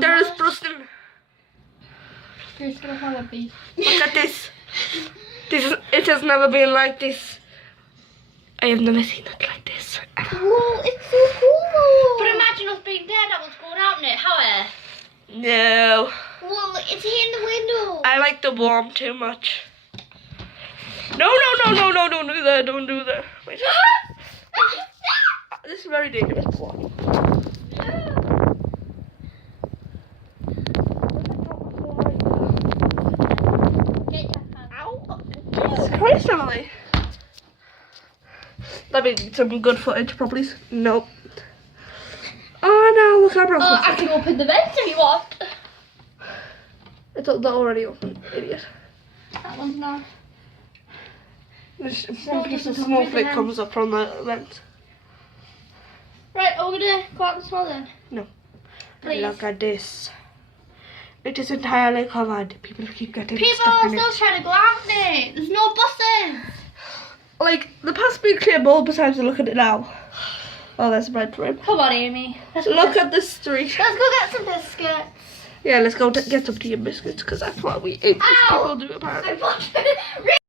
There is Bruston. Look Look at this. It has never been like this. I have never seen it like this. Whoa, it's so cool. But imagine us being there, that was going out in it, how? No. Whoa, look, it's here in the window. I like the warm too much. No, don't do that, don't do that. Wait. This is very dangerous. Jesus Christ, Emily. Let me get some good footage, probably. Nope. Oh no, the camera. I can open the vents if you want. It's already open, idiot. That one's not. Just a snowflake comes up from the vent. Right, over there. Go out and smell then. No. Please. Look at this. It is entirely covered. People keep getting People stuck are in still it. trying to go out there. There's no buses. Like, the past been clear multiple times to look at it now. Oh, there's a bread for him. Come on, Amy. Look at the street. Let's go get some biscuits. Yeah, let's go get some tea and biscuits because that's what we English people do apparently. I